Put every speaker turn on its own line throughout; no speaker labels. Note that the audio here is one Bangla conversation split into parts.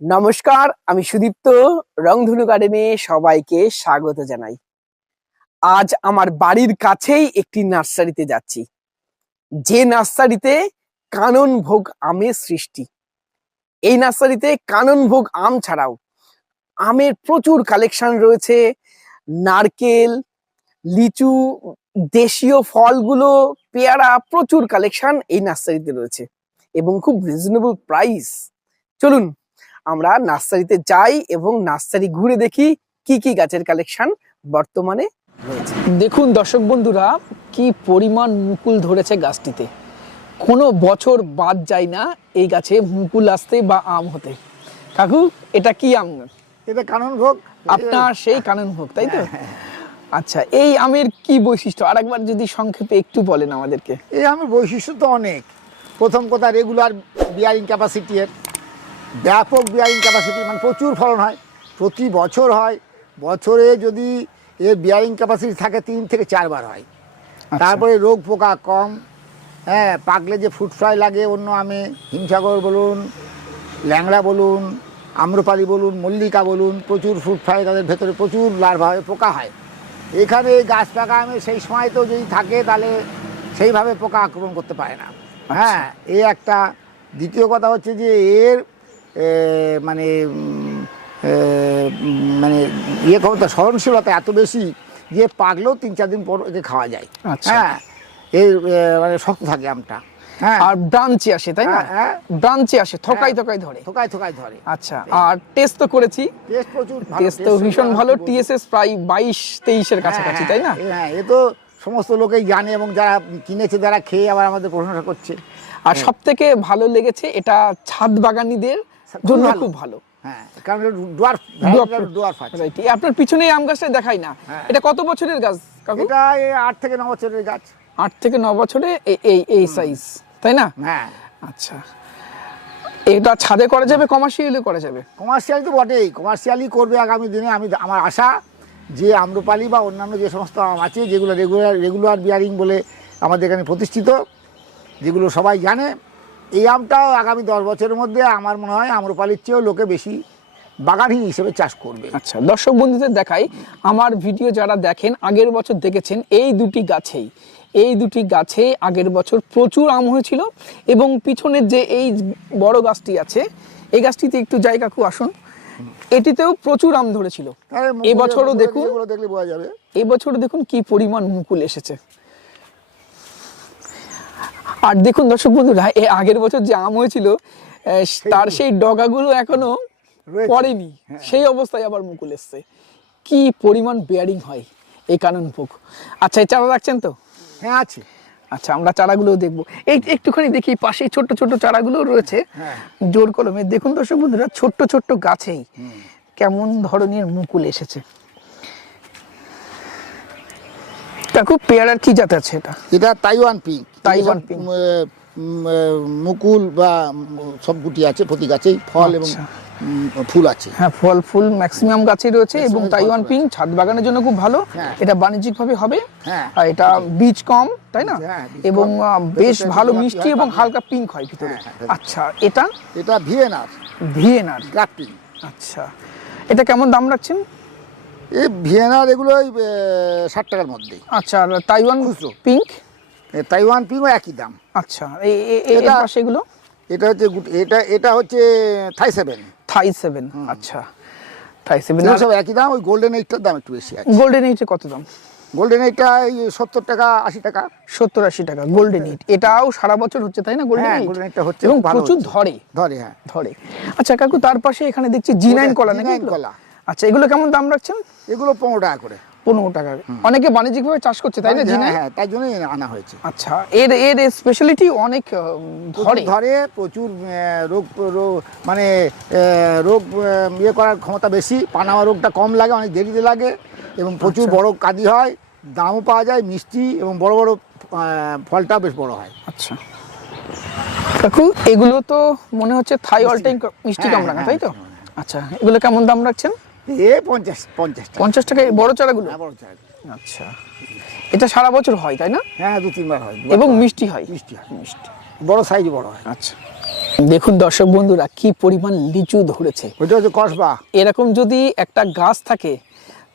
নমস্কার, আমি সুদীপ্ত, রংধনু গার্ডেনে সবাইকে স্বাগত জানাই। আজ আমার বাড়ির কাছেই একটি নার্সারিতে যাচ্ছি। যে নার্সারিতে কানন ভোগ আমের সৃষ্টি। এই নার্সারিতে কানন ভোগ আম ছাড়াও আমের প্রচুর কালেকশন রয়েছে। নারকেল, লিচু, দেশীয় ফলগুলো, পেয়ারা প্রচুর কালেকশন এই নার্সারিতে রয়েছে এবং খুব রিজনেবল প্রাইস চলুন আমরা নার্সারিতে যাই এবং নার্সারি ঘুরে দেখি কি কি গাছের কালেকশন বর্তমানে রয়েছে। দেখুন দর্শক বন্ধুরা কি পরিমাণ মুকুল ধরেছে গাছটিতে। কোনো বছর বাদ যায় না এই গাছে মুকুল আসতে বা আম হতে। কাকু এটা কি আম?
এটা কানন ভোগ।
আপনার সেই কানন ভোগ তাই তো? আচ্ছা এই আমের কি বৈশিষ্ট্য? আরেকবার যদি সংক্ষেপে একটু বলেন আমাদেরকে।
এই আমের বৈশিষ্ট্য তো অনেক। প্রথম কথা রেগুলার বিয়ারিং ক্যাপাসিটি এর। ব্যাপক বিয়ারিং ক্যাপাসিটি মানে প্রচুর ফলন হয়। প্রতি বছর হয়। বছরে যদি এর বিয়ারিং ক্যাপাসিটি থাকে তিন থেকে চারবার হয়।
আচ্ছা।
তারপরে রোগ পোকা কম। হ্যাঁ পাকলে যে ফ্রুট ফ্রাই লাগে অন্য আমে হিমসাগর বলুন ল্যাংড়া বলুন আম্রপালি বলুন মল্লিকা বলুন প্রচুর ফ্রুট ফ্লাই তাদের ভেতরে প্রচুর লার্ভা হয় পোকা হয়। এখানে এই গাছ পাকা আমে সেই সময় তো যদি থাকে তাহলে সেইভাবে পোকা আক্রমণ করতে পারে না। হ্যাঁ এই একটা দ্বিতীয় কথা হচ্ছে যে এর এ, মানে মানে ইয়ে ক্ষমতা সহনশীলতা এত বেশি যে পাগলেও তিন চার দিন পর একে খাওয়া যায়।
আচ্ছা।
হ্যাঁ এর মানে শক্ত থাকে আমটা। হ্যাঁ।
আর ব্রাঞ্চে আসে তাই না?
হ্যাঁ, হ্যাঁ।
আসে থকাই। থকাই ধরে।
থোকায় থোকায় ধরে।
আচ্ছা আর টেস্ট তো করেছি।
টেস্ট প্রচুর
টেস্ট তো ভীষণ ভালো। টিএসএস প্রায় বাইশ তেইশের কাছাকাছি তাই না?
হ্যাঁ, এ তো সমস্ত লোকেই জানে এবং যারা কিনেছে যারা খেয়ে আবার আমাদের প্রশংসা করছে।
আর সব থেকে ভালো লেগেছে এটা ছাদ বাগানীদের জন্য খুব ভালো।
হ্যাঁ কারণ ডুয়ার্ফ ডুয়ার্ফ। আছে।
আপনার পিছনে আম গাছটা দেখাই না।
হ্যাঁ।
এটা কত বছরের গাছ কাকু?
এটা আট থেকে ন বছরের গাছ।
আট থেকে ন বছরে এ- এই এই সাইজ তাই না?
হ্যাঁ।
আচ্ছা। এটা ছাদে করা যাবে কমার্শিয়ালি করা যাবে?
কমার্শিয়াল তো বটেই। কমার্শিয়ালি করবে আগামী দিনে। আমি আমার আশা যে আম্রপালি বা অন্যান্য যে সমস্ত আম আছে যেগুলো রেগুলার রেগুলার বিয়ারিং বলে আমাদের এখানে প্রতিষ্ঠিত যেগুলো সবাই জানে এই আমটাও আগামী দশ বছরের মধ্যে আমার মনে হয় আম্রপালির চেয়েও লোকে বেশি বাগানি হিসেবে চাষ করবে।
আচ্ছা দর্শক বন্ধুদের দেখাই আমার ভিডিও যারা দেখেন আগের বছর দেখেছেন এই দুটি গাছেই এই দুটি গাছে আগের বছর প্রচুর আম হয়েছিল এবং পিছনের যে এই বড় গাছটি আছে এই গাছটিতে একটু জায়গা কু আসুন এটিতেও প্রচুর আম ধরেছিল।
তাহলে
এই দেখুন এই দেখুন কি পরিমাণ মুকুল এসেছে। আর দেখুন দর্শক বন্ধুরা এ আগের বছর যে আম হয়েছিল তার সেই ডগাগুলো
এখনও
পড়েনি। সেই অবস্থায় আবার মুকুল এসছে। কি পরিমাণ বেয়ারিং হয় এই কানন ভোগ আচ্ছা এই চারা রাখছেন তো?
হ্যাঁ আছে।
আচ্ছা আমরা চারাগুলো দেখব। এই একটুখানি দেখি পাশে ছোট্ট ছোট্ট চারাগুলো রয়েছে।
হ্যাঁ।
জোর কলমে। দেখুন দর্শক বন্ধুরা ছোট্ট ছোট্ট গাছেই কেমন ধরনের মুকুল এসেছে। কাকু পেয়ারার কি জাত আছে এটা?
এটা তাইওয়ান পিঙ্ক
তাইওয়ান
উম, মুকুল বা সব গুটি আছে প্রতি গাছেই ফল এবং
আচ্ছা।
ফুল আছে।
হ্যাঁ ফল ফুল ম্যাক্সিমাম গাছেই রয়েছে এবং তাইওয়ান পিঙ্ক ছাদ বাগানের জন্য খুব ভালো।
হ্যাঁ।
এটা বাণিজ্যিক ভাবে হবে।
হ্যাঁ।
আর এটা বীজ কম তাই না?
হ্যাঁ,
এবং বেশ ভালো মিষ্টি এবং হালকা পিঙ্ক হয় ভিতরে। আচ্ছা এটা?
এটা ভিয়েনার।
ভিয়েনার।
গ্রাফটিং
আচ্ছা। এটা কেমন দাম রাখছেন?
এই ভিয়েনার এগুলো ওই ষাট টাকার মধ্যে
আচ্ছা আর তাইওয়ান
খুচরো।
পিঙ্ক?
তাইওয়ান পিঙ্কও একই দাম।
আচ্ছা
এটা-
এগুলো
এটা হচ্ছে এটা এটা হচ্ছে থাই সেভেন।
থাই সেভেন আচ্ছা থাই সেভেন।
সব একই দাম ওই গোল্ডেন এইটটার দাম একটু বেশি আছে।
গোল্ডেন এইটে কত দাম?
গোল্ডেন এইটটা এই সত্তর টাকা আশি টাকা।
সত্তর আশি টাকা গোল্ডেন এইট এটাও সারা বছর হচ্ছে তাই না গোল্ডেন এইট
গোল্ডেন এইটটা হচ্ছে
এবং প্রচুর ধরে।
ধরে হ্যাঁ।
ধরে। আচ্ছা কাকু তার পাশে এখানে দেখছি জি নাইন কলা নাকি
G9 কলা।
আচ্ছা এগুলো কেমন দাম রাখছেন?
এগুলো পনেরো টাকা করে।
পনেরো টাকা অনেকে বাণিজ্যিক ভাবে চাষ করছে তাই না জি
হ্যাঁ হ্যাঁ তাই জন্যই আনা হয়েছে।
আচ্ছা এর এর স্পেশালিটি অনেক ধরে।
ধরে প্রচুর রোগ মানে রোগ ইয়ে করার ক্ষমতা বেশি পানামা রোগটা কম লাগে অনেক দেরিতে লাগে এবং প্রচুর
আচ্ছা।
বড় কাদি হয় দামও পাওয়া যায় মিষ্টি এবং বড় বড় ফলটাও বেশ বড় হয়।
আচ্ছা। কাকু এগুলো তো মনে হচ্ছে থাই অল টাইম মিষ্টি
হ্যাঁ,
কামরাঙা
হ্যাঁ,
তাই তো আচ্ছা এগুলো কেমন দাম রাখছেন?
এ পঞ্চাশ পঞ্চাশ
পঞ্চাশ টাকা এই বড় চারাগুলো?
হ্যাঁ, বড় চারা।
আচ্ছা। এটা সারা বছর হয় তাই না?
হ্যাঁ দু তিনবার হয়।
এবং মিষ্টি হয়?
মিষ্টি হয়।
মিষ্টি।
বড় সাইজ বড় হয়।
আচ্ছা। দেখুন দর্শক বন্ধুরা কি পরিমাণ লিচু ধরেছে।
ওইটা হচ্ছে কসবা।
এরকম যদি একটা গাছ থাকে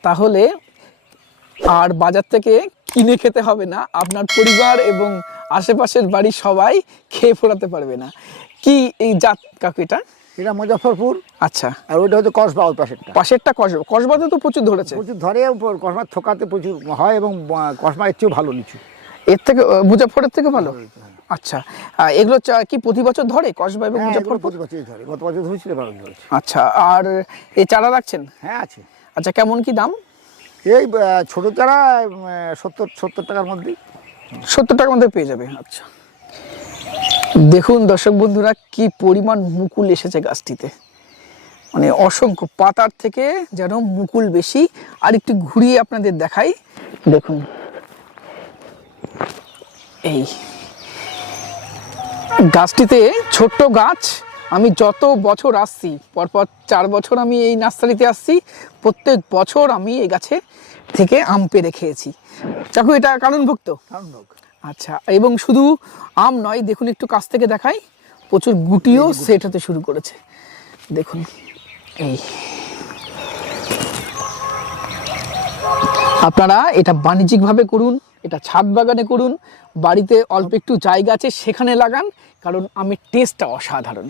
তাহলে আর বাজার থেকে কিনে খেতে হবে না। আপনার পরিবার এবং আশেপাশের বাড়ির সবাই খেয়ে ফোরাতে পারবে না। কি এই জাত কাকু এটা?
এটা মুজফ্ফরপুর।
আচ্ছা।
আর ওইটা হচ্ছে কসবা ওই পাশেরটা।
পাশেরটা কসবা কসবাতে তো প্রচুর ধরেছে।
প্রচুর ধরে কসবার থোকাতে প্রচুর হয় এবং কসমা এর চেয়েও ভালো লিচু।
এর থেকে মুজাফরের থেকে ভালো? আচ্ছা। আহ, এগুলো চা- কি প্রতি বছর ধরে কসবা এবং
হ্যাঁ,
মুজাফর
প্রতি বছরই ধরে। গত বছর ধরেছিল ধরেছে।
আচ্ছা আর এই চারা রাখছেন?
হ্যাঁ আছে।
আচ্ছা কেমন কি দাম?
এই ছোট চারা সত্তর সত্তর টাকার মধ্যেই।
সত্তর টাকার মধ্যে পেয়ে যাবে। আচ্ছা। দেখুন দর্শক বন্ধুরা, কি পরিমাণ মুকুল এসেছে গাছটিতে। মানে অসংখ্য পাতার থেকে যেন মুকুল বেশি। আর একটু ঘুরিয়ে আপনাদের দেখাই। দেখুন। এই গাছটিতে ছোট্ট গাছ। আমি যত বছর আসছি, পরপর চার বছর আমি এই নার্সারিতে আসছি, প্রত্যেক বছর আমি এই গাছে থেকে আম পেরে খেয়েছি। চাকু, এটা কারণভুক্ত?
কারণ হোক
আচ্ছা এবং শুধু আম নয় দেখুন একটু কাছ থেকে দেখাই প্রচুর গুটিও সেট হতে শুরু করেছে। দেখুন এই। আপনারা এটা বাণিজ্যিকভাবে করুন এটা ছাদ বাগানে করুন বাড়িতে অল্প একটু জায়গা আছে সেখানে লাগান কারণ আমের টেস্টটা অসাধারণ।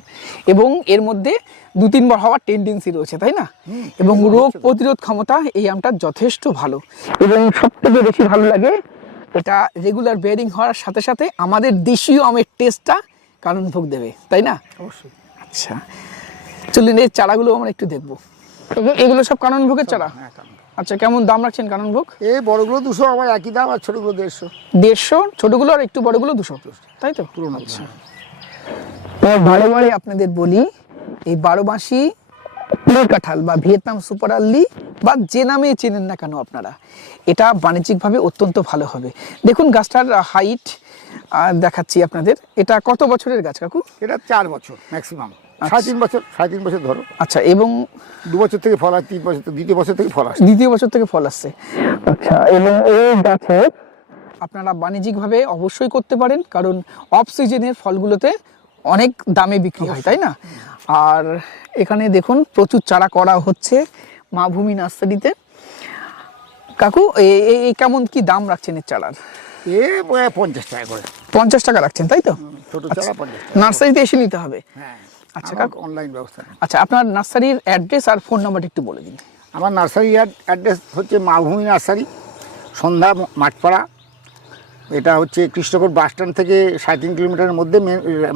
এবং এর মধ্যে দু তিনবার হওয়ার টেন্ডেন্সি রয়েছে তাই না? এবং রোগ প্রতিরোধ ক্ষমতা এই আমটা যথেষ্ট ভালো। এবং সবথেকে বেশি ভালো লাগে এটা রেগুলার বেয়ারিং হওয়ার সাথে সাথে আমাদের দেশীয় আমের টেস্টটা কারণ ভোগ দেবে তাই না?
অবশ্যই।
আচ্ছা চলুন এই চারাগুলো আমরা একটু দেখব। এগুলো- এগুলো সব কানন ভোগের চারা?
হ্যাঁ
আচ্ছা কেমন দাম রাখছেন কানন ভোগ?
এই বড়গুলো দুশো আমার একই দাম আর ছোটগুলো দেড়শো।
দেড়শো ছোটগুলো আর একটু বড়গুলো দুশো। তাই তো?
পুরোনো
আচ্ছা। বারে বারে আপনাদের বলি এই বারো মাসি কুলের কাঁঠাল বা ভিয়েতনাম সুপার আল্লি বা যে নামে চেনেন না কেন আপনারা এটা বাণিজ্যিকভাবে অত্যন্ত ভালো হবে। দেখুন গাছটার হাইট দেখাচ্ছি আপনাদের। এটা কত বছরের গাছ কাকু?
এটা চার বছর ম্যাক্সিমাম সাড়ে তিন বছর সাড়ে তিন বছর ধরো।
আচ্ছা এবং
দু বছর থেকে ফল আসে তিন বছর দ্বিতীয় বছর থেকে ফল আসে
দ্বিতীয় বছর থেকে ফল আসছে। আচ্ছা এবং এই গাছের আপনারা বাণিজ্যিকভাবে অবশ্যই করতে পারেন কারণ অফ সিজনের ফলগুলোতে অনেক দামে বিক্রি হয় তাই না? আর এখানে দেখুন প্রচুর চারা করা হচ্ছে মা ভূমি নার্সারিতে। কাকু এই কেমন কি দাম রাখছেন এর চারার?
এ পঞ্চাশ টাকা করে।
পঞ্চাশ টাকা রাখছেন তাই তো?
ছোট চারা পঞ্চাশ
নার্সারিতে এসে নিতে হবে?
হ্যাঁ
আচ্ছা,
আচ্ছা
কাকু।
অনলাইন ব্যবস্থা
আচ্ছা আপনার নার্সারির অ্যাড্রেস আর ফোন নাম্বারটা একটু বলে দিন।
আমার নার্সারি অ্যাড্রেস হচ্ছে মাভূমি নার্সারি সন্ধ্যা মাঠপাড়া। এটা হচ্ছে কৃষ্ণকোট বাস স্ট্যান্ড থেকে সাড়ে তিন কিলোমিটারের মধ্যে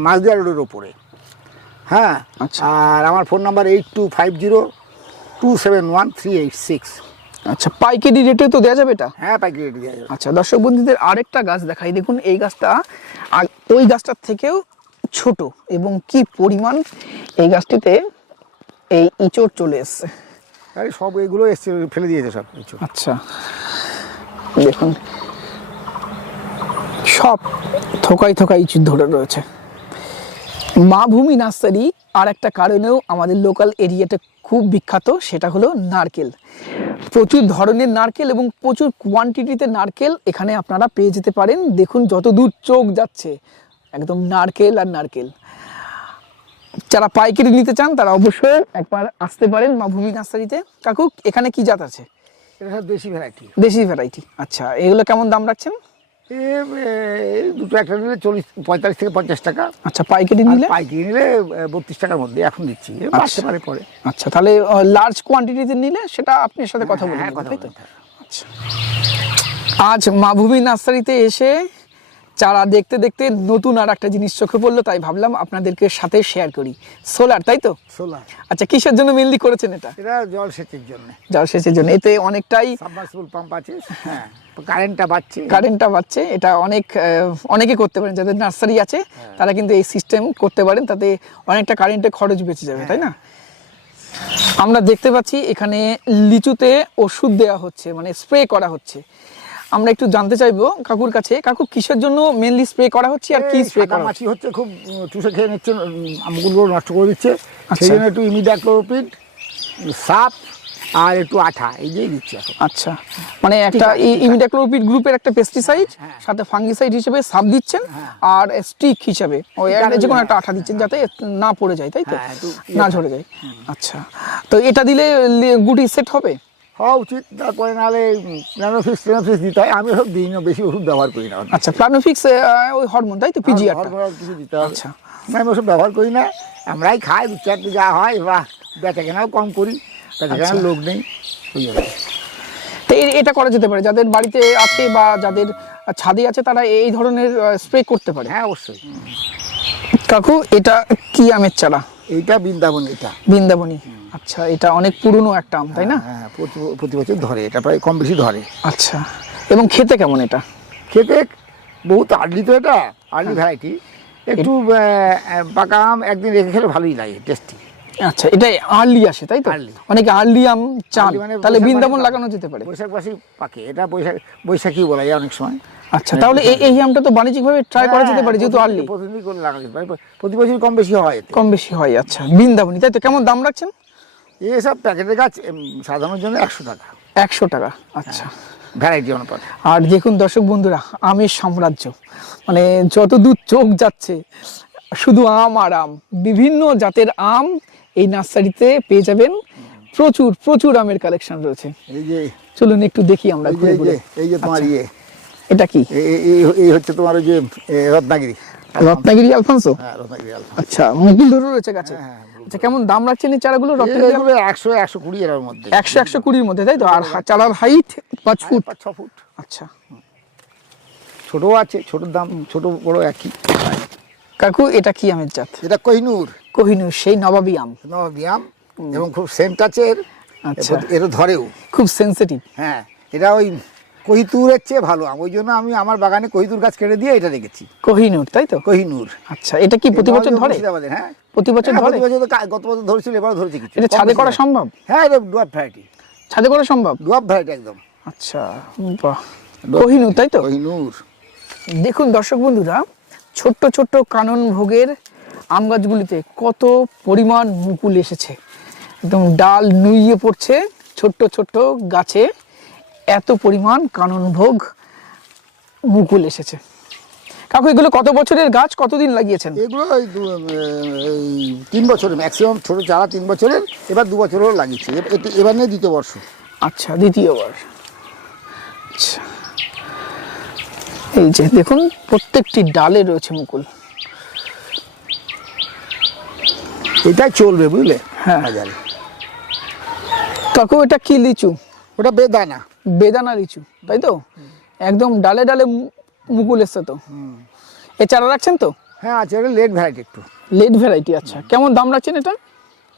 মাঝদিয়া রোডের ওপরে। হ্যাঁ?
আচ্ছা।
আর আমার phone number eight two five zero two seven one three eight six.
আচ্ছা পাইকারি রেটে তো দেওয়া যাবে এটা?
হ্যাঁ পাইকারি রেটে দেওয়া যাবে।
আচ্ছা দর্শক বন্ধুদের আরেকটা গাছ দেখাই। দেখুন এই গাছটা ওই গাছটার থেকেও ছোট এবং কি পরিমাণ এই গাছটিতে এই ইঁচড় চলে এসছে।
আরে সব এগুলো এসছে ফেলে দিয়েছে সব কিছু
আচ্ছা দেখুন সব থোকাই থোকাই ইঁচড় ধরে রয়েছে। মা ভূমি নার্সারি আর একটা কারণেও আমাদের লোকাল এরিয়াটা খুব বিখ্যাত সেটা হলো নারকেল। প্রচুর ধরনের নারকেল এবং প্রচুর কোয়ান্টিটিতে নারকেল এখানে আপনারা পেয়ে যেতে পারেন। দেখুন যত দূর চোখ যাচ্ছে একদম নারকেল আর নারকেল। যারা পাইকারি নিতে চান তারা অবশ্যই একবার আসতে পারেন মা ভূমি নার্সারিতে। কাকু এখানে কি জাত আছে?
এটা দেশি ভ্যারাইটি
দেশি ভ্যারাইটি আচ্ছা এগুলো কেমন দাম রাখছেন?
দুটো একটা নিলে চল্লিশ পঁয়তাল্লিশ থেকে পঞ্চাশ টাকা।
আচ্ছা পাইকারি নিলে?
পাইকারি নিলে বত্রিশ টাকার মধ্যে এখন দিচ্ছি। আসতে পারে পরে।
আচ্ছা তাহলে লার্জ কোয়ান্টিটিতে নিলে সেটা আপনার সাথে কথা বলে
হ্যাঁ, কথা
তাই তো? আচ্ছা। আজ মাভূমি নার্সারিতে এসে চারা দেখতে দেখতে নতুন আর একটা জিনিস চোখে পড়ল তাই ভাবলাম আপনাদেরকে সাথে শেয়ার করি। সোলার তাই তো?
সোলার
আচ্ছা কিসের জন্য মেনলি করেছেন এটা?
এটা জল সেচের জন্য।
জল সেচের জন্য। এতে অনেকটাই
সাবমার্সিবল পাম্প আছে হ্যাঁ। কারেন্টটা বাড়ছে।
কারেন্টটা পাচ্ছে এটা অনেক অনেকে করতে পারেন যাদের নার্সারি আছে তারা কিন্তু এই সিস্টেম করতে পারেন তাতে অনেকটা কারেন্টের খরচ বেঁচে যাবে তাই না? আমরা দেখতে পাচ্ছি এখানে লিচুতে ওষুধ দেওয়া হচ্ছে মানে স্প্রে করা হচ্ছে। আমরা একটু জানতে চাইব কাকুর কাছে। কাকু কিসের জন্য মেনলি স্প্রে করা হচ্ছে আর কি স্প্রে করা?
মাছি হচ্ছে? খুব চুষে খেয়ে নিচ্ছে আমগুলো নষ্ট করে দিচ্ছে।
আচ্ছা।
সেই জন্য একটু ইমিডাক্লোরোপিড সাপ আর একটু আঠা এই যে দিচ্ছে
আচ্ছা। মানে একটা ইমিডাক্লোপিড গ্রুপের একটা পেস্টিসাইড সাথে ফাঙ্গিসাইড হিসেবে সাপ দিচ্ছেন আর স্টিক হিসেবে। ওই যে কোনো একটা আঠা দিচ্ছেন যাতে না পড়ে যায় তাই তো?
হ্যাঁ,
না ঝরে যায়। আচ্ছা। তো এটা দিলে গুটি সেট হবে?
হওয়া উচিত। তারপরে নাহলে প্ল্যানোফিক্স প্ল্যানোফিক্স দিতে হয়। আমি সব দিই না বেশি ওষুধ ব্যবহার করি না।
আচ্ছা প্লানোফিক্স ওই হরমোন তাই তো?
হরমোনাল কিছু দিতে হবে।
আচ্ছা।
আমি ওসব ব্যবহার করি না। আমরাই খাই দু চারটে যা হয় বা বেচা কেনাও কম করি। বেচা কেনার
আচ্ছা।
লোক নেই ওই
তো এটা করা যেতে পারে। যাদের বাড়িতে আছে বা যাদের ছাদে আছে তারা এই ধরনের স্প্রে করতে পারে।
হ্যাঁ অবশ্যই।
কাকু এটা কি আমের চারা?
এইটা বৃন্দাবন এটা।
বৃন্দাবনী আচ্ছা এটা অনেক পুরনো একটা আম তাই না?
হ্যাঁ প্রতি- প্রতি বছর ধরে এটা প্রায় কম বেশি ধরে।
আচ্ছা এবং খেতে কেমন এটা?
খেতে বহুত আর্লি তো এটা আর্লি ভ্যারাইটি। একটু পাকা আম একদিন রেখে খেলে ভালোই লাগে টেস্টি
আচ্ছা এটা আর্লি আসে তাই তো। অনেকে আর্লি আম
Early মানে
তাহলে বৃন্দাবন লাগানো যেতে পারে।
বৈশাখ মাসেই পাকে এটা বৈশাখ বৈশাখী বলা যায় অনেক সময়।
আচ্ছা তাহলে এই এই আমটা তো বাণিজ্যিকভাবে ট্রাই করা যেতে পারে যেহেতু আর্লি।
প্রতিদিন করে লাগানো যেতে পারে প্রতি বছর কম বেশি হয়
কম বেশি হয় আচ্ছা বৃন্দাবনী তাই তো? কেমন দাম রাখছেন?
এসব প্যাকেটের গাছ জন্য একশো টাকা।
একশো টাকা আচ্ছা।
ভ্যারাইটি অনুপাতে।
আর দেখুন দর্শক বন্ধুরা আমের সাম্রাজ্য মানে যত দূর চোখ যাচ্ছে শুধু আম আর আম বিভিন্ন জাতের আম এই নার্সারিতে পেয়ে যাবেন। প্রচুর প্রচুর আমের কালেকশন রয়েছে।
এই যে
চলুন একটু দেখি আমরা
এই যে
ঘুরে ঘুরে।
এই যে তোমার ইয়ে।
এটা কি?
এই- হচ্ছে তোমার ওই যে রত্নাগিরি।
রত্নাগিরি আলফানসো?
হ্যাঁ রত্নাগিরি আলফা
আচ্ছা মুকুল ধরে রয়েছে গাছে?
হ্যাঁ, হ্যাঁ,
আচ্ছা কেমন দাম রাখছেন এই চারাগুলো? রত্নাগিরি
একশো একশো কুড়ি এর মধ্যে।
একশো একশো কুড়ির মধ্যে তাই তো? আর চারার হাইট পাঁচ ফুট?
ছ ফুট।
আচ্ছা।
ছোটও আছে ছোটোর দাম ছোট বড় একই।
কাকু এটা কি আমের জাত?
এটা কোহিনুর।
কোহিনুর সেই নবাবী আম।
ব্যায়াম এবং খুব সেন্ট আছে এর।
আচ্ছা।
এটা ধরেও।
খুব সেন্সিটিভ
হ্যাঁ এটা ওই কহিতুরের চেয়ে ভালো। আম ওই জন্য আমি আমার বাগানে কহিতুর গাছ কেটে দিয়ে এটা রেখেছি।
কোহিনুর তাই তো?
কোহিনুর।
আচ্ছা এটা কি প্রতি বছর ধরে?
হ্যাঁ।
প্রতি বছর
হ্যাঁ,
ধরে?
প্রতি বছর গত বছর ধরেছিল এবারও ধরেছি কিছু।
এটা ছাদে করা সম্ভব?
হ্যাঁ এটা ডুয়াব ভ্যারাইটি।
ছাদে করা সম্ভব?
ডুয়াব ভ্যারাইটি একদম।
আচ্ছা বাহ। কোহিনুর তাই তো?
কোহিনুর।
দেখুন দর্শক বন্ধুরা ছোট্ট ছোট্ট কানন ভোগের আম গাছগুলিতে কত পরিমাণ মুকুল এসেছে। একদম ডাল নুইয়ে পড়ছে ছোট্ট ছোট্ট গাছে। এত পরিমাণ কানন ভোগ মুকুল এসেছে। কাকু এগুলো কত বছরের গাছ? কতদিন লাগিয়েছেন?
এগুলো ওই তিন বছরের ম্যাক্সিমাম ছোট চারা তিন বছরের এবার দু বছরেরও লাগিয়েছি। এবার নিয়ে দ্বিতীয় বর্ষ।
আচ্ছা দ্বিতীয়বার আচ্ছা। এই যে দেখুন প্রত্যেকটি ডালে রয়েছে মুকুল।
এটাই চলবে বুঝলে?
হ্যাঁ। কাকু এটা কি লিচু?
ওটা বেদানা।
বেদানা লিচু তাই তো? একদম ডালে ডালে মুকুল এসছে তো। এ চারা রাখছেন তো?
হ্যাঁ আছে এটা লেট ভ্যারাইটি একটু।
লেট ভ্যারাইটি আচ্ছা। কেমন দাম রাখছেন এটা?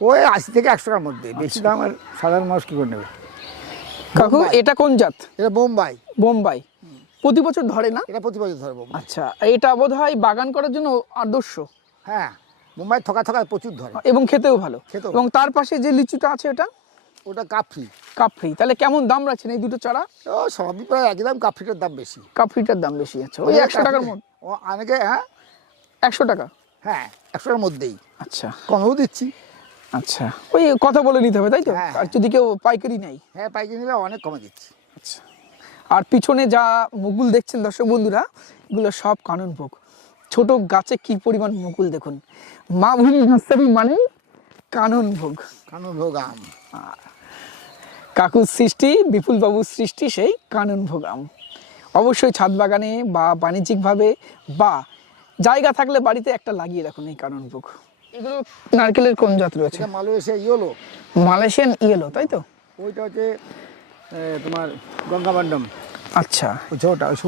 ওই আশি থেকে একশো টাকার মধ্যে। বেশি দাম আর সাধারণ মানুষ কী করে নেবে?
কাকু এটা কোন জাত?
এটা বোম্বাই।
বোম্বাই। প্রতি বছর ধরে না?
এটা প্রতি বছর ধরে বোম্বাই।
আচ্ছা এটা বোধ হয় বাগান করার জন্য আদর্শ?
হ্যাঁ বোম্বাই থকা থকা প্রচুর ধরে।
এবং খেতেও ভালো। এবং তার পাশে যে লিচুটা আছে এটা?
ওটা কাফি
কাপড়ি তাহলে কেমন দাম রাখছেন এই দুটো চারা?
ও সবই প্রায় একই দাম কাফিটার দাম বেশি।
কাপড়িটার দাম বেশি আছে। ওই একশো টাকার মধ্যে?
ও অনেকে হ্যাঁ?
একশো টাকা?
হ্যাঁ একশো টাকার মধ্যেই।
আচ্ছা।
কমেও দিচ্ছি।
আচ্ছা। ওই কথা বলে নিতে হবে তাই তো?
হ্যাঁ।
আর যদি কেউ পাইকারি নেয়?
হ্যাঁ পাইকারি নিলে অনেক কমে দিচ্ছি।
আচ্ছা। আর পিছনে যা মুকুল দেখছেন দর্শক বন্ধুরা এগুলো সব কানন ভোগ ছোট গাছে কি পরিমাণ মুকুল দেখুন। মা ভূমি নার্সারি মানে কানন ভোগ
কানুন ভোগ আম
কাকুর সৃষ্টি বিপুল বাবুর সৃষ্টি সেই কানন ভোগ আম অবশ্যই ছাদ বাগানে বা বাণিজ্যিকভাবে বা জায়গা থাকলে বাড়িতে একটা লাগিয়ে রাখুন এই কানন ভোগ। এগুলো নারকেলের কোন জাত রয়েছে?
Malaysia yellow.
মালয়েশিয়ান ইয়েলো তাই তো?
ওইটা হচ্ছে তোমার গঙ্গাবান্ডম
আচ্ছা।
ওই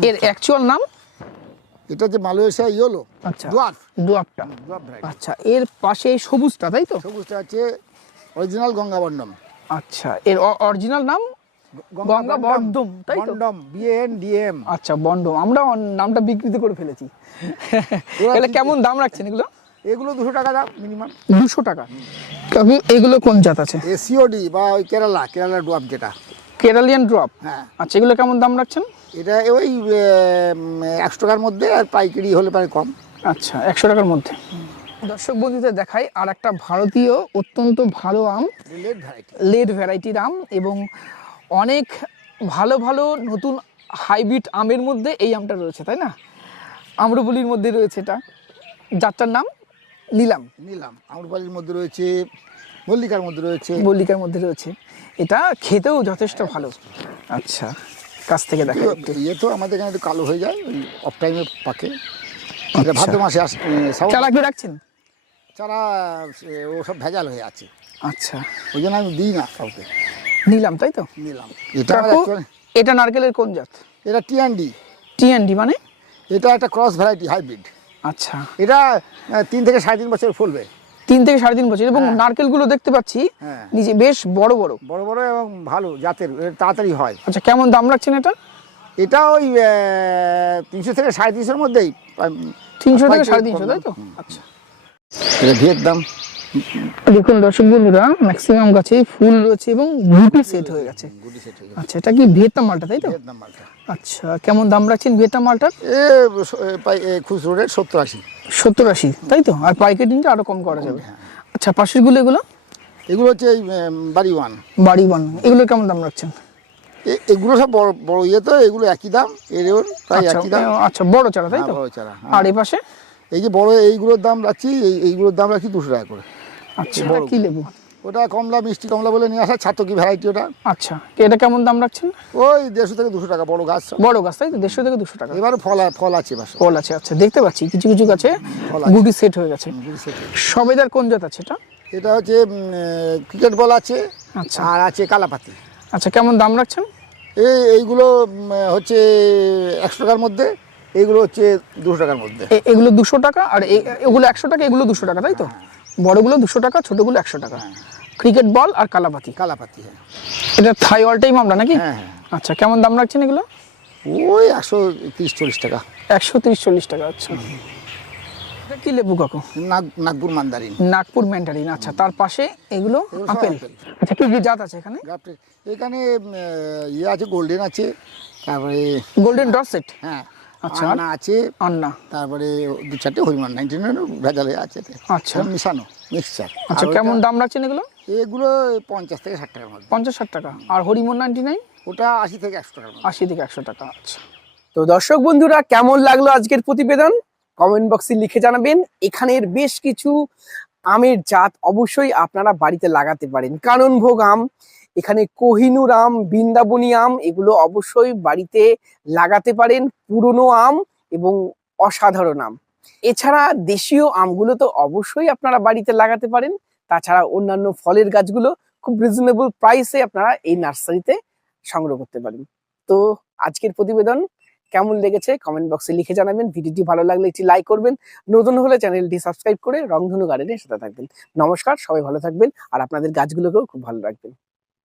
এর অ্যাকচুয়াল নাম?
এটা হচ্ছে মালয়েশিয়া ইয়েলো।
আচ্ছা।
ডুয়ার্ফ।
ডুয়াপটা
ডুয়ার্ফ ভ্যারাইটি।
আচ্ছা এর পাশে সবুজটা তাই তো?
সবুজটা হচ্ছে অরিজিনাল গঙ্গাবন্ডম
আচ্ছা এর অরিজিনাল নাম? গঙ্গা বর্ধম, তাই তো?
বন্ডম বিএন ডিএম
আচ্ছা বন্ড আমরা নামটা বিকৃত করে ফেলেছি। এগুলো কেমন দাম রাখছেন এগুলো?
এগুলো দুশো টাকা দাম মিনিমাম
দুশো টাকা। তবে এগুলো কোন জাত আছে?
এসিওডি বা ওই কেরালা কেরালা ডুয়ার্ফ যেটা।
Keralian drop?
হ্যাঁ।
আচ্ছা এগুলো কেমন দাম রাখছেন?
এটা ওই একশো টাকার মধ্যে আর পাইকারি হলে পারে কম।
আচ্ছা একশো টাকার মধ্যে। দর্শক বন্ধুদের দেখাই আর একটা ভারতীয় অত্যন্ত ভালো আম লেড ভ্যারাইটির আম এবং অনেক ভালো ভালো নতুন হাইব্রিড আমের মধ্যে এই আমটা রয়েছে তাই না? আম্রবলির মধ্যে রয়েছে এটা। যারটার নাম? নিলাম।
নিলাম। আমরপালির মধ্যে রয়েছে মল্লিকার মধ্যে রয়েছে।
মল্লিকার মধ্যে রয়েছে। এটা খেতেও যথেষ্ট ভালো। আচ্ছা কাছ থেকে দেখা
ইয়ে তো আমাদের এখানে একটু কালো হয়ে যায় অফ টাইমে পাকে।
আচ্ছা।
ভাদ্র মাসে
চারা রাখছেন?
চারা ও সব ভেজাল হয়ে আছে।
আচ্ছা।
ওই জন্য আমি দিই না কাউকে।
নিলাম তাই তো?
নিলাম। এটা
এটা নারকেলের কোন জাত?
এটা টিএনডি
টিএনডি মানে?
এটা একটা ক্রস ভ্যারাইটি হাইব্রিড
আচ্ছা।
এটা তিন থেকে সাড়ে তিন বছর ফলবে।
তিন থেকে সাড়ে তিন বছর। এবং নারকেলগুলো দেখতে পাচ্ছি
হ্যাঁ।
নিজে বেশ বড় বড়।
বড় বড় এবং ভালো জাতের তাড়াতাড়ি হয়।
আচ্ছা কেমন দাম রাখছেন এটা?
এটা ওই তিনশো থেকে সাড়ে তিনশোর মধ্যেই
তিনশো থেকে সাড়ে তিনশো তাই তো? আচ্ছা।
এটা ভিয়েতনাম
দেখুন দর্শক বন্ধুরা ম্যাক্সিমাম গাছে ফুল রয়েছে এবং গুটি সেট হয়ে গেছে।
হয়ে।
আচ্ছা এটা কি ভিয়েতনাম মালটা তাই তো?
ভিয়েতনাম মালটা।
আচ্ছা কেমন দাম রাখছেন ভিয়েতনাম মালটার?
এ এ এ খুচরো রেট সত্তর আশি।
সত্তর আশি তাই তো? আর পাইকারি নিতে আরও কম করা যাবে। আচ্ছা পাশেরগুলো এগুলো?
এগুলো হচ্ছে এই বাড়ি ওয়ান।
বাড়ি বানানো এগুলো কেমন দাম রাখছেন?
এ- এগুলো সব বড় বড় ইয়ে তো এগুলো একই দাম এর প্রায়
আচ্ছা
একই দাম।
আচ্ছা বড় চারা তাই তো?
হ্যাঁ, বড় চারা, হ্যাঁ।
আর এই পাশে?
এই যে বড় এইগুলোর দাম রাখছি এই এইগুলোর দাম রাখছি দুশো টাকা করে।
আচ্ছা কি লেবু?
ওটা কমলা মিষ্টি কমলা বলে নিয়ে আসা ছাতকি ভ্যারাইটি ওটা।
আচ্ছা এটা কেমন দাম রাখছেন?
ওই দেড়শো থেকে দুশো টাকা বড় গাছ
বড় গাছ তাই তো? দেড়শো থেকে দুশো টাকা।
এবারে ফল ফল আছে বাস
ফল আছে আচ্ছা দেখতে পাচ্ছি কিছু কিছু গাছে। গুটি সেট হয়ে গেছে। সবেদার কোন জাত আছে এটা?
এটা হচ্ছে ক্রিকেট বল আছে
আচ্ছা।
আর আছে কালাপাতি।
আচ্ছা কেমন দাম রাখছেন?
এই এইগুলো হচ্ছে একশো টাকার মধ্যে। এইগুলো হচ্ছে দুশো টাকার মধ্যে।
এগুলো দুশো টাকা আর এগুলো একশো টাকা এগুলো দুশো টাকা তাই তো? বড়গুলো দুশো টাকা ছোটগুলো একশো টাকা। ক্রিকেট বল আর কালাপাতি।
কালাপাতি হ্যাঁ।
এটা থাই অল টাইম আমরা নাকি?
হ্যাঁ হ্যাঁ।
আচ্ছা কেমন দাম রাখছেন এগুলো?
ওই একশো তিরিশ চল্লিশ টাকা।
একশো তিরিশ চল্লিশ টাকা আচ্ছা। কি লেবু কাকু?
নাগ নাগপুর মান্দারিন।
নাগপুর ম্যান্ডারিন আচ্ছা। তার পাশে এগুলো
এগুলো
আপেল।
আপেল।
আচ্ছা কি কি জাত আছে এখানে?
এখানে ইয়ে আছে গোল্ডেন আছে তারপরে
গোল্ডেন ডট সেট?
হ্যাঁ।
আচ্ছা।
আন্না আছে
আন্না।
তারপরে দু চারটে হরিমান নাইনটিনের ভেজাল হয়ে আছে।
আচ্ছা।
মিশানো মিক্সচার।
আচ্ছা কেমন দাম রাখছেন এগুলো?
এগুলো পঞ্চাশ থেকে ষাট টাকার মধ্যে।
পঞ্চাশ ষাট টাকা। আর হরিমন নাইনটি নাইন
ওটা আশি থেকে একশো টাকার মধ্যে।
আশি থেকে একশো টাকা আচ্ছা। তো দর্শক বন্ধুরা কেমন লাগল আজকের প্রতিবেদন? কমেন্ট বক্সে লিখে জানাবেন। এখানের বেশ কিছু আমের জাত অবশ্যই আপনারা বাড়িতে লাগাতে পারেন। কারণ ভোগ আম এখানে কোহিনুর আম, বৃন্দাবনী আম, এগুলো অবশ্যই বাড়িতে লাগাতে পারেন, পুরনো আম এবং অসাধারণ আম। এছাড়া দেশীয় আমগুলো তো অবশ্যই আপনারা বাড়িতে লাগাতে পারেন। তাছাড়া অন্যান্য ফলের গাছগুলো খুব রিজনেবল প্রাইসে আপনারা এই নার্সারিতে সংগ্রহ করতে পারেন। তো আজকের প্রতিবেদন কেমন লেগেছে কমেন্ট বক্সে লিখে জানাবেন। ভিডিওটি ভালো লাগলে একটি লাইক করবেন। নতুন হলে চ্যানেলটি সাবস্ক্রাইব করে রংধনু গার্ডেনের সাথে থাকবেন। নমস্কার, সবাই ভালো থাকবেন। আর আপনাদের গাছগুলোকেও খুব ভালো রাখবেন।